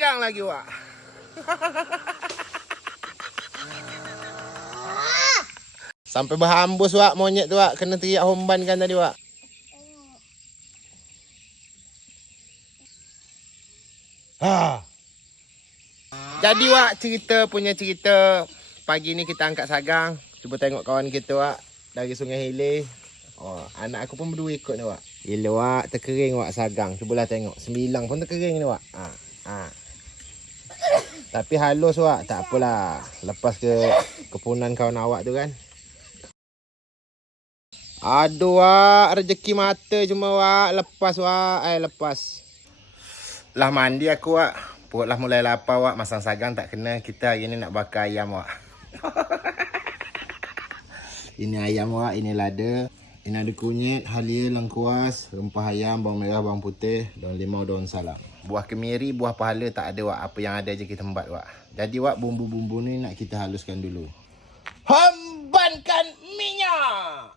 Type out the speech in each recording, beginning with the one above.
sagang lagi wak. Sampai berhambus wak monyet tu wak. Kena teriak homban kan tadi wak. Ha. Jadi wak punya cerita. Pagi ni kita angkat sagang. Cuba tengok kawan kita wak. Dari Sungai Hilir. Oh, anak aku pun berdua ikut ni wak. Gila wak, terkering wak sagang. Cubalah tengok. 9 pun terkering ni wak. Tapi halus wak, tak apalah. Lepas ke kepunan kawan awak tu kan. Aduh wak, rezeki mata cuma wak. Lepas. Lah mandi aku wak. Perut lah mulai lapar wak. Masang sagang tak kena. Kita hari ni nak bakar ayam wak. Ini ayam wak, ini lada. Ini ada kunyit, halia, lengkuas, rempah ayam, bawang merah, bawang putih, daun limau, daun salam. Buah kemiri, buah pahala tak ada wak. Apa yang ada je kita embat wak. Jadi wak, bumbu-bumbu ni nak kita haluskan dulu. Hembankan minyak.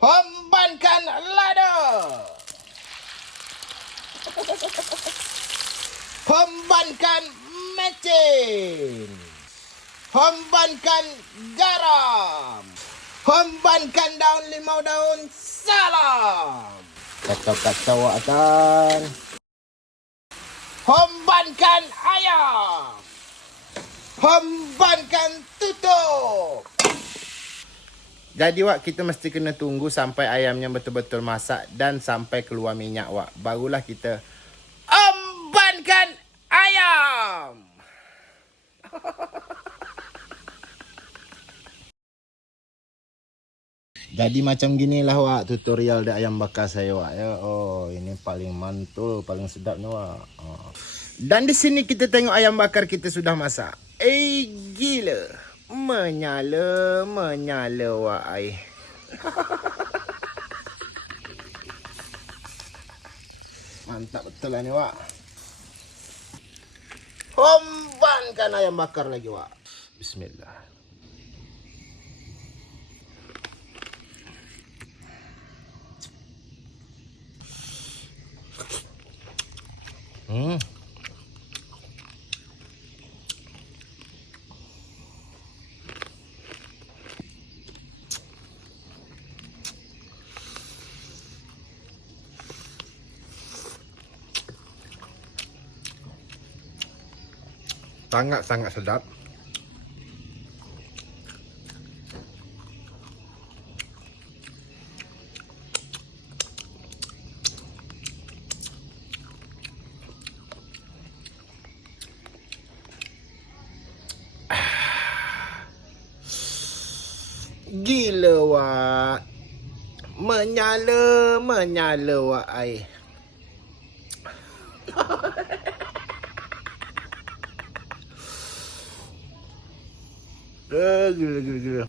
Hembankan lada. Hembankan mecin. Hembankan garam. Hembankan daun limau, daun salam. Kacau-kacau wak kan. Hembankan ayam. Hembankan tutup. Jadi wak, kita mesti kena tunggu sampai ayamnya betul-betul masak dan sampai keluar minyak wak. Barulah kita embankan ayam. Jadi macam ginilah wak tutorial dari ayam bakar saya wak ya. Oh, ini paling mantul, paling sedapnya wak. Oh. Dan di sini kita tengok ayam bakar kita sudah masak. Gila. Menyala wak ai. Mantap betul lah ni wak. Hombankan ayam bakar lagi wak. Bismillah. Sangat-sangat sedap. Gila wak. Menyala wak ai. Gila.